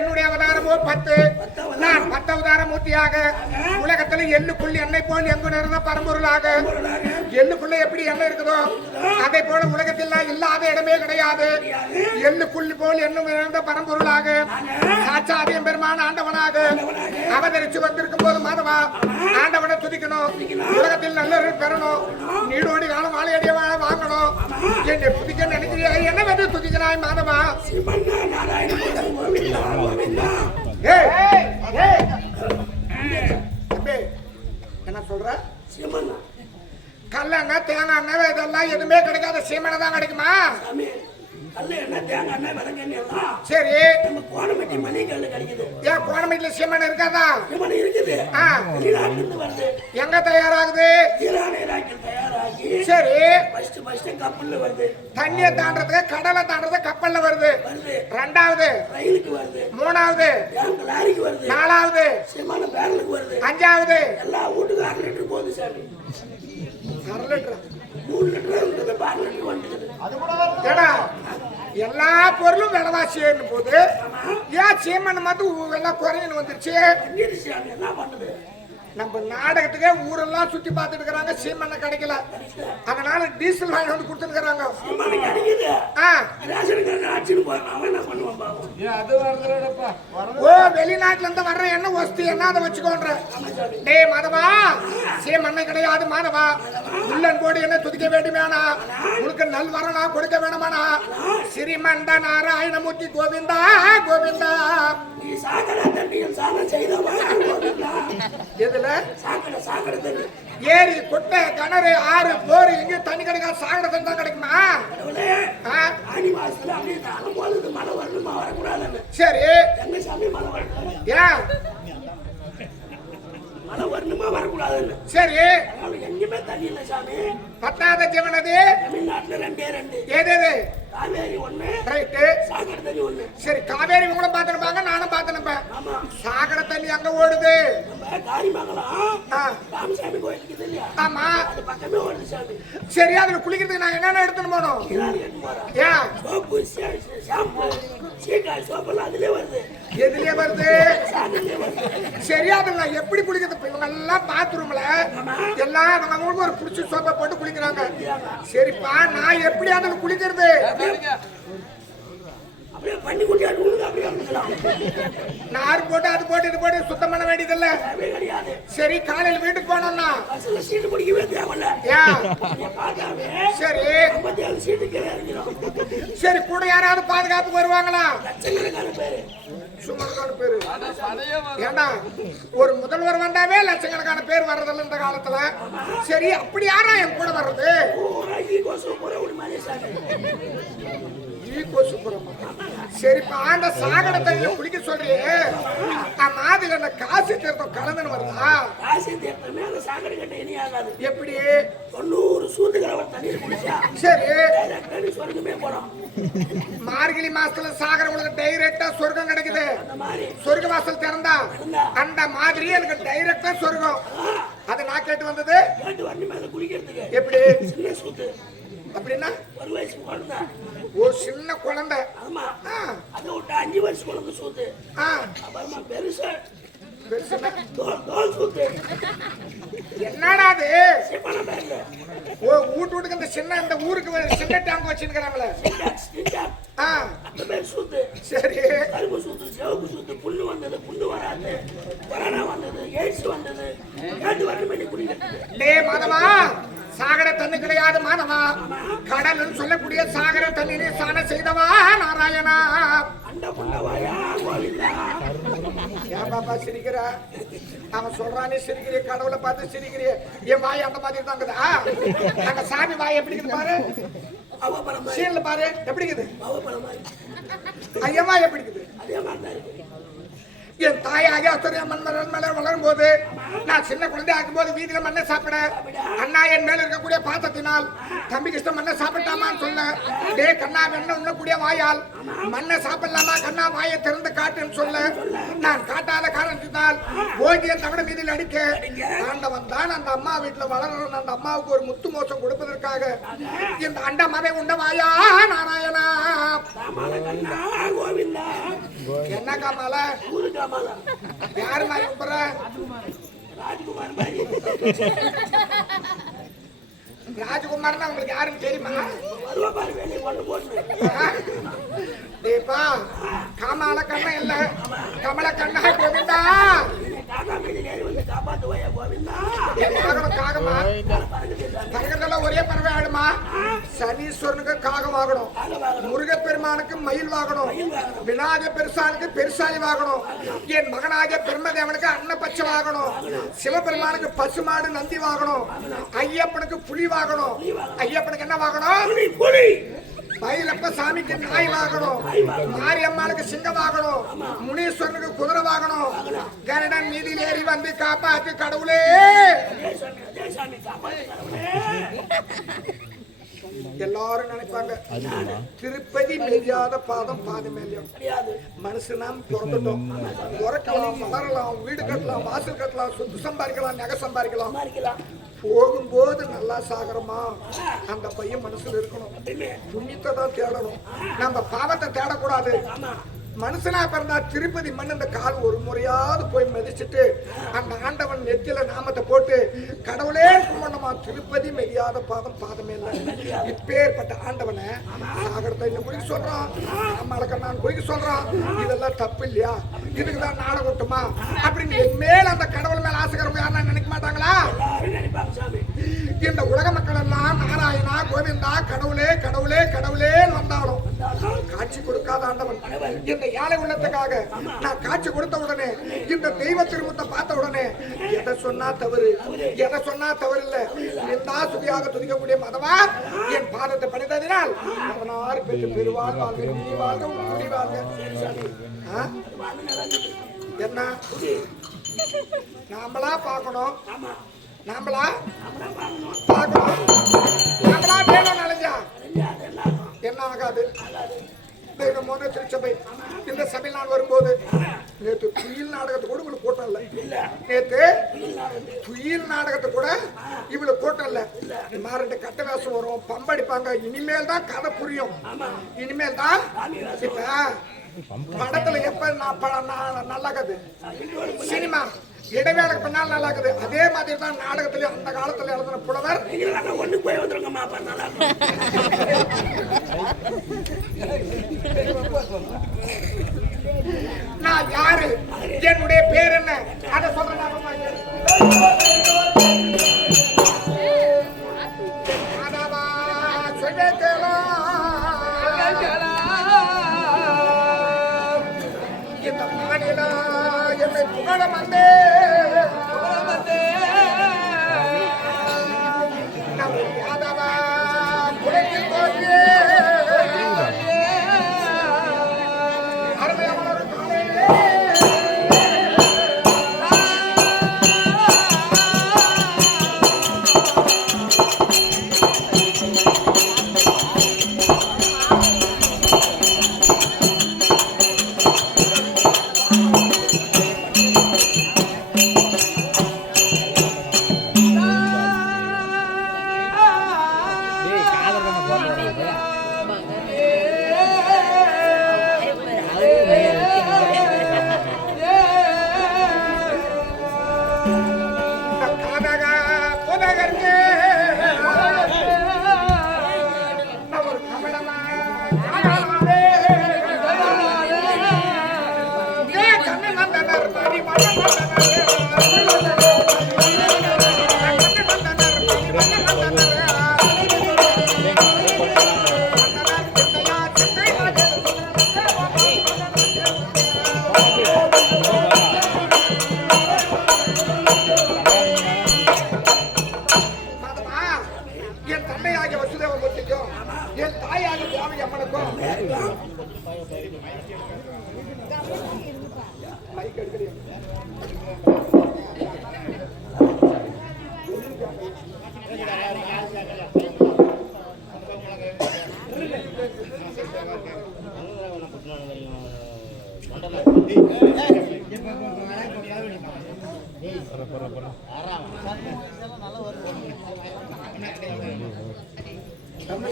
என்னுடைய அவதாரமோ 10. நான் 10 அவதார மூர்த்தியாக உலகத்துல எள்ளுக்குள்ளி எண்ணெய் போல் எங்கு நிறைந்த பரம்பொருளாக எள்ளுக்குள்ள எப்படி எண்ணெய் இருக்குதோ அதே போல உலகத்தில் இல்லாத இடமே கிடையாது. எள்ளுக்குள்ளி போல் எண்ணும் நிறைந்த பரம்பொருளாக சாட்சாதியம் பெருமான ஆண்டவனாக அவதரிச்சு வந்திருக்கும் போது மாதவா ஆண்டவனை துதிக்கணும். உலகத்தில் நல்லவர்கள் பெறணும். நீடோடி காலம் வாழையடிய வாழ வாங்கணும். என்னை துதிக்க நினைக்கிறியா? என்ன வந்து துதிக்கிறாய் மாதவா? என்ன சொல்ற? கல்லெண்ண தேங்காய் எண்ணெய் இதெல்லாம் எதுவுமே கிடைக்காத சீமனை தான் கிடைக்குமா? சரி, ஏன் கோணமேட்டில் சீமனை இருக்காதா? எங்க தயாராகுது? சரி, தண்ணியை தாண்டறதுக்கு கடலை தாண்டறது கப்பல்ல வருது. 2வது, 3வது, 4வது, 5வது, எல்லா வீட்டுக்கு 1/2 லிட்டர் போகுது சாமி. 1/2 லிட்டர் 3 லிட்டர் 12 லிட்டர் வந்துடுது. எல்லா பொருளும் விலைவாசி ஏறின போது ஏன் சீமன் மட்டும் எல்லாம் குறையன்னு வந்துருச்சு? என்ன பண்ணுது? நம்ம நாடகத்துக்கே ஊரெல்லாம் சுத்தி பார்த்துட்டு இருக்கிறாங்க, சீமண்ண கிடைக்கல. அதனால டீசல் வாங்கி வந்து கொடுத்துருக்காங்க. ஓ, வெளிநாட்டுல இருந்து வர்ற என்ன வசதி என்ன அதை வச்சுக்கோன்ற. டே மாதவா, சீமண்ண கிடையாது மாதவா. உள்ளன் போடு என்ன துதிக்க வேண்டுமானா? உனக்கு நல் வரனா கொடுக்க வேணுமானா? ஸ்ரீமந்த நாராயணமூர்த்தி கோவிந்தா கோவிந்தா. ஏரி குட்டை கிணறு ஆறு போர் இங்க தண்ணி கிடைக்காத சாகர தண்ணி தான் கிடைக்குமா? சரி, மழை வரணுமா வரக்கூடாதுன்னு. சரி, எங்கேயுமே தண்ணி இல்லை சாமி. 10வது ஜீவனது தமிழ்நாட்டுல 2 ஏது? காவேரி 1, ரைட்டு. சாகர தண்ணி 1. சரி, காவேரி உங்களும் பார்த்துருப்பாங்க, நானும் பார்த்துருப்பேன். சாகர தண்ணி அங்க ஓடுது. காரிமங்கலம் ராமசாமி கோயிலுக்கு இல்லையா? ஆமா, அது பக்கமே ஓடுது சாமி. சரி, அதுல குளிக்கிறதுக்கு நான் என்னென்ன எடுத்துன்னு போனோம்? ஏன் சோப்பு, ஷாம்பு, சீக்காய் சோப்பெல்லாம் அதுலயே வருது. எதுலயே வருது? சரி, அதுல நான் எப்படி குளிக்கிறது? இவங்க எல்லாம் பாத்ரூம்ல எல்லாம் அவங்களுக்கு ஒரு புடிச்சு சோப்பை போட்டு குளிக்கிறாங்க. சரிப்பா, நான் எப்படி அதுல குளிக்கிறது? அப்படியே பண்ணி குட்டியாட்டு அப்படியே நார் போட்டு அது போட்டு இது போட்டு சுத்தம் பண்ண வேண்டியதில்ல. சரி, காலையில் வீட்டுக்கு போனோம்னா சீட்டு குடிக்கவே தேவையில்ல. சரி சீட்டு சரி, கூட யாராவது பாதுகாப்புக்கு வருவாங்களா? பேரு சுமர்கான பேரு. ஏண்டா, ஒரு முதல்வர் வந்தாவே லட்சக்கணக்கான பேர் வர்றதில்ல இந்த காலத்துல. சரி, அப்படி யாரா என் கூட வர்றது? சரிப்பா, அந்த சாகர தண்ணியில குளிக்க சொல்றியே, மாதிரி அந்த காசு தீர்த்தம் கலந்துன்னு வருதா? காசு தீர்த்தமே அந்த சாகர கட்டை இனி ஆகாது. எப்படி? 90 சூத்துக்கிறவர் தண்ணீர் குடிச்சா சரி சொர்க்கமே போறோம். மார்கழி மாசத்துல சாகர உங்களுக்கு டைரக்டா சொர்க்கம் கிடைக்குது. சொர்க்க வாசல் திறந்தா அந்த மாதிரி எனக்கு டைரக்டா சொர்க்கம். அது நான் கேட்டு வந்தது. குளிக்கிறதுக்கு எப்படி? சின்ன சூத்து அப்படின்னா 1 வயசு குழந்தை, ஒரு சின்ன குழந்தை. ஆமா, அதை விட்டு 5 வயசு குழந்தை சூத்து. அப்புறமா பெருசா தோல் சூத்து. என்னடா அது? ஓ, வீட்டுக்கு இந்த சின்ன இந்த ஊருக்கு சின்ன டேங்க் வச்சிருக்கிறாங்களே, சுத்து சரி கருப்பு சுத்து சிவப்பு சுத்து புண்ணு வந்தது புண்ணு வராது கொரோனா வந்தது எய்ட்ஸ் வந்தது கேட்டு வரணும் குடிக்கிறது டே மாதவா சாகர தண்ணி கிடையாது மாதவா கடல்னு சொல்லக்கூடிய சாகர தண்ணீரை சாண செய்தவா நாராயணா அண்ட புண்டவாயா கோவிந்தா ஏன் பாப்பா சிரிக்கிற அவன் சொல்றானே சிரிக்கிறிய கடவுளை பார்த்து சிரிக்கிறிய என் வாய் அந்த மாதிரி தாங்குதா அந்த சாமி வாய் எப்படி இருக்குது பாரு அவபலம் சீன்ல பாரு எப்படி இருக்குது அவபலம் ஐயமா எப்படி இருக்குது அதே மாதிரி தான் இருக்கு என் தாயாக அசுரிய மண்மரன் மேல வளரும் போது நான் சின்ன குழந்தை ஆகும் போது வீதியில மண்ணை சாப்பிட அண்ணா என் மேல இருக்கக்கூடிய பாத்தத்தினால் தம்பி கிருஷ்ணன் மண்ணை சாப்பிட்டாமான்னு சொல்ல டே கண்ணா வெண்ண உண்ணக்கூடிய வாயால் மண்ணை சாப்பிடலாமா கண்ணா வாயை திறந்து காட்டுன்னு சொல்ல நான் காட்டாத காரணத்தினால் ஓங்கிய தவிர மீதியில் அடிக்க ஆண்டவன் தான் அந்த அம்மா வீட்டுல வளரணும் அந்த அம்மாவுக்கு ஒரு முத்து மோசம் கொடுப்பதற்காக இந்த அண்ட மதை உண்ட வாயா நாராயணா கோவிந்தா என்ன காமால யாரு மாதிரி கூப்பிடுற ராஜ்குமார் மாதிரி ராஜகுமார்னா உங்களுக்கு யாருன்னு தெரியுமா வருவா பாரு வேலையை கொண்டு போட்டு டேப்பா காமால கண்ணா இல்ல கமல கண்ணா கோவிந்தா காக்கா மீது நேரி வந்து காப்பாத்துவாயா கோவிந்தா காகமா காகமா பறக்கிறதெல்லாம் ஒரே பறவை ஆடுமா சனீஸ்வரனுக்கு காகம் வாங்கணும் முருகப்பெருமானுக்கு மயில் வாங்கணும் விநாயக பெருசானுக்கு பெருசாலி வாங்கணும் என் மகனாகிய பெருமதேவனுக்கு அன்னப்பச்சை வாங்கணும் சிவபெருமானுக்கு பசுமாடு நந்தி வாங்கணும் ஐயப்பனுக்கு புலி வாங்கணும் ஐயப்பனுக்கு என்ன வாங்கணும் புலி மயிலப்ப சாமிக்கு நாய் வாங்கணும் மாரியம்மாளுக்கு சிங்கம் வாங்கணும் முனீஸ்வரனுக்கு குதிரை வாங்கணும் கருடன் மீதியில் ஏறி வந்து காப்பாத்து கடவுளே எல்லாரும் நினைப்பாங்க திருப்பதி மெய்யாத பாதம் பாதி மேலும் மனுஷனாம் பிறந்துட்டோம் உறக்கலாம் வளரலாம் வீடு கட்டலாம் வாசல் கட்டலாம் சொத்து சம்பாதிக்கலாம் நகை சம்பாதிக்கலாம் போகும்போது நல்லா சாகரமா அந்த பையன் மனசுல இருக்கணும் புண்ணியத்தை தான் தேடணும் நம்ம பாவத்தை தேடக்கூடாது மனுஷனா பிறந்தா திருப்பதி மண் இந்த கால் ஒரு முறையாவது போய் மதிச்சுட்டு அந்த ஆண்டவன் நெத்தியில நாமத்தை போட்டு கடவுளே கும்பிடணுமா திருப்பதி மெய்யாத பாதம் பாதமே இல்லை இப்பேற்பட்ட ஆண்டவனை சாகரத்தை என்ன குடிக்க சொல்றான் அம்மாளுக்கு நான் குடிக்க சொல்றான் இதெல்லாம் தப்பு இல்லையா இதுக்குதான் நாடகம் விட்டுமா அப்படின்னு என் மேல அந்த கடவுள் மேல ஆசைக்கிறவங்க யாரும் நினைக்க மாட்டாங்களா இந்த உலக மக்கள் எல்லாம் நாராயணா கோவிந்தா கடவுளே கடவுளே கடவுளே வந்தாலும் காட்சி கொடுக்காத ஆண்டவன் இந்த யாழை உள்ளத்துக்காக நான் காட்சி கொடுத்த உடனே இந்த தெய்வ திருமுத்தை பார்த்த உடனே எதை சொன்னா தவறு எதை சொன்னா தவறு இல்ல எந்தா சுதியாக துதிக்கக்கூடிய மதவா என் பாதத்தை பணித்ததினால் 16 பேருக்கு பெருவாழ் வாழ்க நீ வாழ்க முடி வாழ்க என்ன நாமளா பார்க்கணும் நாமளா பார்க்கணும் நாமளா வேணும் நினைஞ்சா என்ன ஆகாது தெய்வமான திருச்சபை இந்த சபையில் நான் வரும்போது நேற்று துயில் நாடகத்தை கூட இவளுக்கு கூட்டம் இல்ல நேற்று துயில் நாடகத்தை கூட இவளுக்கு கூட்டம் இல்ல மாறிட்டு கட்ட வேஷம் வரும் பம்படிப்பாங்க இனிமேல் தான் கதை புரியும் இனிமேல் தான் இப்ப படத்துல எப்ப நல்லா கது சினிமா இடைவேளைக்கு பின்னால் நல்லா இருக்குது அதே மாதிரி தான் நாடகத்திலே அந்த காலத்துல எழுதின புலவர் ஒண்ணு போய் வந்துருங்கம்மா நல்லா நான் யாரு என்னுடைய பேர் என்ன அதை சொல்றேன் இந்த மாநில என்னை புகழ வந்தே நம்ம யாதவா குலையில் தோன்றியே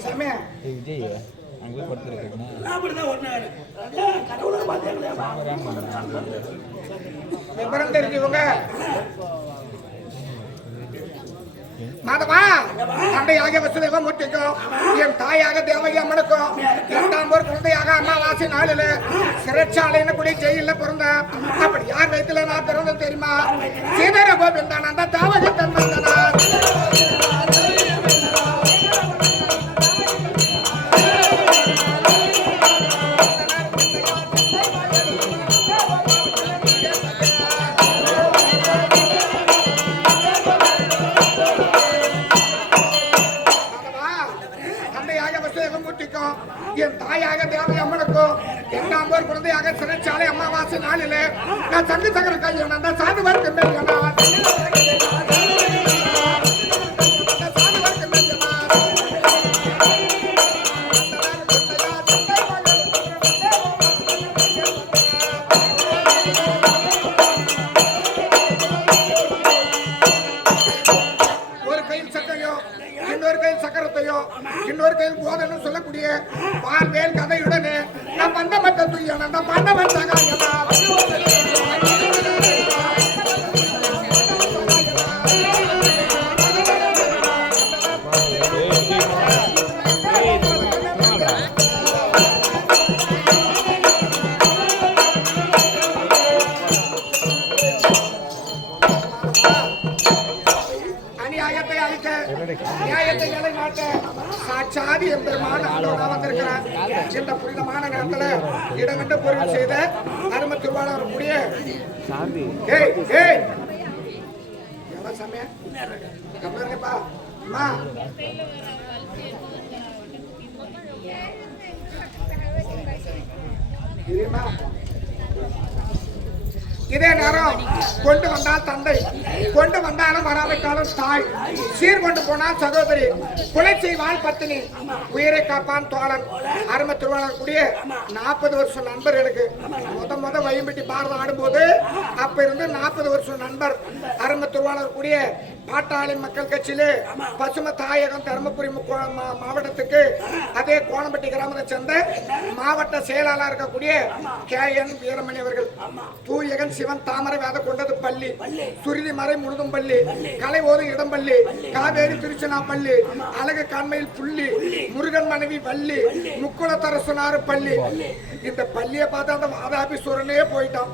சாமி விஜய் அங்கே போய் படுத்துருக்கேன் நான் அப்படிதான் ஒரு நாள் கடவுளை பார்த்தேன் விவரம் தெரிஞ்சவங்க மாதவா தந்தையாக வசுதேவ மூர்த்திக்கும் என் தாயாக தேவகி அம்மனுக்கும் 8ஆம் ஒரு குழந்தையாக அமாவாசை நாளில் சிறைச்சாலைன்னு கூடிய ஜெயில பிறந்தேன். அப்படி யார் வயிற்றுல நான் பிறந்தது தெரியுமா? சீதர கோவிந்தான் அந்த தாவகி தந்தனா. என் தாயாக தேவகி அம்மனுக்கும் 8ஆம் ஒரு குழந்தையாக சிறைச்சாலை அமாவாசை நாளில் நான் சங்கு சகர கையில் அந்த சாதுவருக்கு மேல் இன்னொரு கையில் போதனும் சொல்லக்கூடிய வாழ்வேல் கதையுடனே நான் பண்டமற்ற துய்யன் அந்த பண்டவன் அநியாயத்தை அழிக்க நியாயத்தை நிலைநாட்ட சாட்சாதி எம்பெருமான ஆண்டவனாக வந்திருக்கிறார். இந்த புனிதமான நேரத்துல இடமிட்டு பொருள் செய்த அருமை திருவாளர் கூடிய இதே நேரம் கொண்டு வந்தால் தந்தை, கொண்டு வந்தாலும் வராவிட்டாலும் தாய், சீர் கொண்டு போனால் சகோதரி, கொலை செய்வாள் பத்தினி, உயிரை காப்பான் தோழன். அருமை திருவாளர் கூடிய 40 வருஷம் நண்பர் எனக்கு. முத வயம்பட்டி பாரதம் ஆடும்போது அப்ப இருந்து 40 வருஷம் நண்பர். அருமை திருவாளர் கூடிய பாட்டாளி மக்கள் கட்சியிலே பசும தாயகம் தருமபுரி மாவட்டத்துக்கு அதே கோணம்பட்டி கிராமத்தை சேர்ந்த மாவட்ட செயலாளர் இருக்கக்கூடிய KN வீரமணி அவர்கள். தூயகன் சிவன் தாமரை வேத கொண்டது பள்ளி, சுருதி மறை முழுதும் பள்ளி, கலை ஓதும் இடம் பள்ளி, காவேரி திருச்சினா பள்ளி, அழகு கண்மையில் புள்ளி, முருகன் மனைவி வள்ளி, முக்குளத்தரசனாறு பள்ளி. இந்த பள்ளியை பார்த்து அந்த வாதாபிஸ்வரனே போயிட்டான்.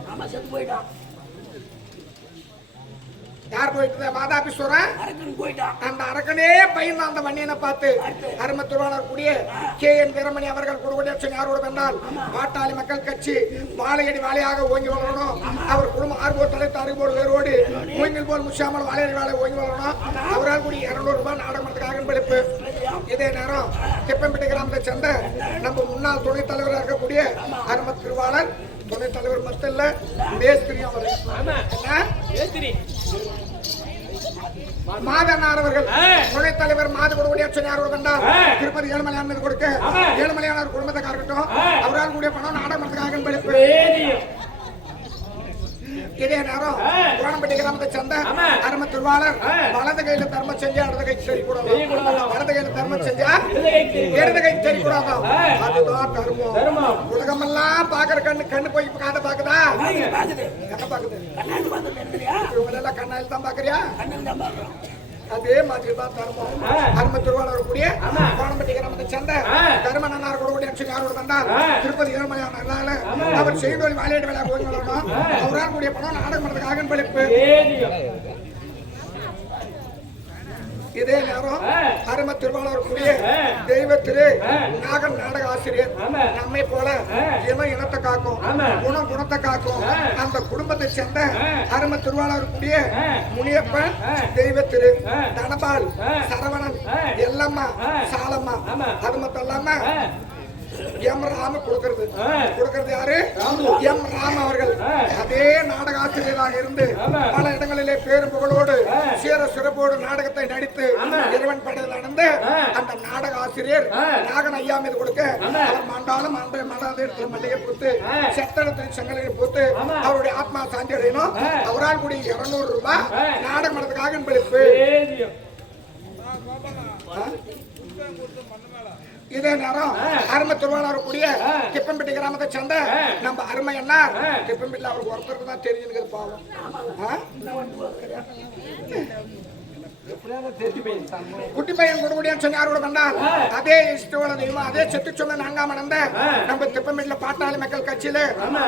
யார் போயிட்டு வாதாபிஸ்வரன் அந்த அரக்கனே பையன் அந்த வன்னியனை பார்த்து அருமை திருவாளர் கூடிய KN வீரமணி அவர்கள் கொடுக்க யாரோடு வந்தால் பாட்டாளி மக்கள் கட்சி வாழையடி வாழையாக ஓங்கி வளரணும். அவர் குடும்பம் 6 போர் தலைத்து 6 போர் வேரோடு மூங்கில் போல் முச்சாமல் வாழையடி வாழை ஓங்கி வளரணும். அவரால் கூடிய 200 ரூபாய் நாடகத்துக்காக அன்பளிப்பு. இதே நேரம் திப்பம்பட்டி கிராமத்தை சேர்ந்த நம்ம முன்னாள் துணைத் தலைவராக இருக்கக்கூடிய அருமை திருவாளர் துணைத் தலைவர் மட்டும் இல்ல மேஸ்திரியும் அவரு மாதனார் அவர்கள் துணைத் தலைவர் மாத கொடுக்கூடிய வந்தால் திருப்பதி ஏழுமலையான கொடுக்க ஏழுமலையான குடும்பத்துக்காக இருக்கட்டும். அவரால் கூடிய பணம் நாடகத்துக்காக அன்பளிப்பு. இதே நேரம் கோணம்பட்டி கிராமத்தை சேர்ந்த அருமை திருவாளர் வலது கையில தர்மம் செஞ்சா இடது கை தெரியக்கூடாது, வலது கையில தர்மம் செஞ்சா இடது கை தெரியக்கூடாது. அதுதான் தர்மம். உலகமெல்லாம் பாக்குற கண்ணு போய் காதை பாக்குதா? கண்ணை பாக்குது. இவங்க எல்லாம் கண்ணாயில் தான் பாக்குறியா? அதே மாதிரி தான் தர்மம். அருமை திருவாளர் கூடிய கோணம்பட்டி கிராமத்தை சேர்ந்த தர்மனார் கூட யாரோடு வந்தால் திருப்பதி ஏழுமலையான அவர் செய்தோல் வாழையடி வேலை போய் வரணும். அவரால் கூடிய பணம் நாடகம் பண்றதுக்காக அன்பளிப்பு. இதே நேரம் அருமை திருவாளர் கூடிய தெய்வ திரு நாகன் நாடக ஆசிரியர் நம்மை போல இனத்தை காக்கும், குணத்தை காக்கும். அந்த குடும்பத்தை சேர்ந்த அருமை திருவாளர் கூடிய முனியப்பன், தெய்வ திரு தனபால், சரவணன், எல்லம்மா, சாலம்மா. அது மட்டும் இல்லாம எம் ராம கொடுக்கிறது யாரு? எம் ராம் அவர்கள். அதே நாடக ஆசிரியராக இருந்து பல இடங்களிலே பேரும் புகழோடு சீர சிறப்போடு நாடகத்தை நடித்து இறைவன் படையில் நடந்த அந்த நாடக ஆசிரியர் நாகன் ஐயா மீது கொடுக்க அவர் மாண்டாலும் மண்டலத்தில் மல்லிகை பூத்து செத்தடத்தில் செங்கலை பூத்து அவருடைய ஆத்மா சாந்தி அடையணும். அவரால் கூடிய 200 ரூபாய் நாடக மடத்துக்காக அன்பளிப்பு. இதே நேரம் அருமை திருவாளர் கூடிய திப்பம்பட்டி கிராமத்தை சேர்ந்த நம்ம அருமை என்ன திப்பம்பட்டியில் அவருக்கு ஒருத்தருக்கு தான் தெரிஞ்சுன்னு பாவம். குட்டி பையன் கொடுக்கூடியான்னு சொல்லி யாரோட வந்தால் அதே இஷ்டோட தெய்வம் அதே செத்து சொன்ன நாங்காம நடந்த நம்ம திப்பம்பட்டியில பாட்டாளி மக்கள் கட்சியில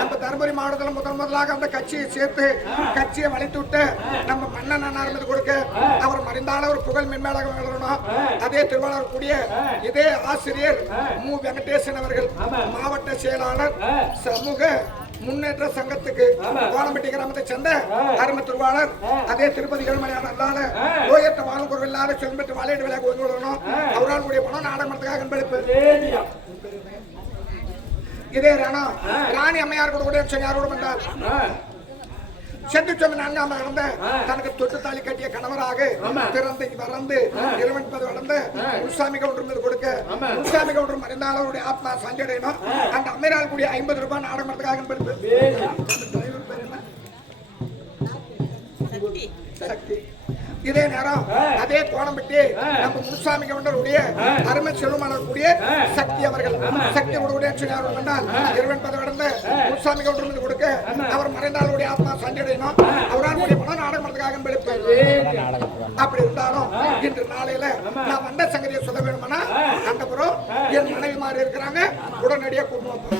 நம்ம தர்மபுரி மாவட்டத்தில் முதலாக அந்த கட்சியை சேர்த்து கட்சியை வளைத்து விட்டு நம்ம மன்னன் ஆரம்பித்து கொடுக்க அவர் மறைந்தால ஒரு புகழ் மென்மேலாக வளரணும். அதே திருவாளர் கூடிய இதே ஆசிரியர் மு வெங்கடேசன் அவர்கள் மாவட்ட செயலாளர் சமூக முன்னேற்ற சங்கத்துக்கு கோலம்பட்டி கிராமத்தை சேர்ந்த அருமை திருவாளர் அதே திருப்பதி ஏழுமலையான அல்லாத ஓயற்ற வாழும் குரல் இல்லாத செல்பெற்று வாழையிட்டு விளையாட ஒதுங்கணும். அவரால் கூடிய பணம் நாடகத்துக்காக அன்பளிப்பு. இதே ராணி அம்மையார் கூட யாரோடு வந்தார் சென்று சொன்ன 4ஆம் நடந்த தனக்கு தொட்டு தாலி கட்டிய கணவராக பிறந்து வளர்ந்து 20 வளர்ந்து முன்சாமி கவுண்டர் மீது கொடுக்க முன்சாமி கவுண்டர் மறைந்தால் அவருடைய ஆத்மா சஞ்சடையணும். அந்த அம்மையால் கூடிய 50 ரூபாய் நாடகத்துக்காக சக்தி. இதே நேரம் அதே கோணம்பட்டி நம்ம முன்சாமி கவுண்டருடைய அருமை செல்வமானவர் கூடிய சக்தி அவர்கள் சக்தி உடைய 20 கடந்த முன்சாமி கவுண்டர் மீது கொடுக்க அவர் மறைந்தாலுடைய ஆத்மா சஞ்சடையணும். அவரால் கூடிய பணம் நாடகத்துக்காக வெளிப்பாரு. அப்படி இருந்தாலும் இன்று நாளையில நான் வந்த சங்கதியை சொல்ல வேணும்னா அந்த புறம் என் மனைவி மாதிரி இருக்கிறாங்க உடனடியாக கூட்டு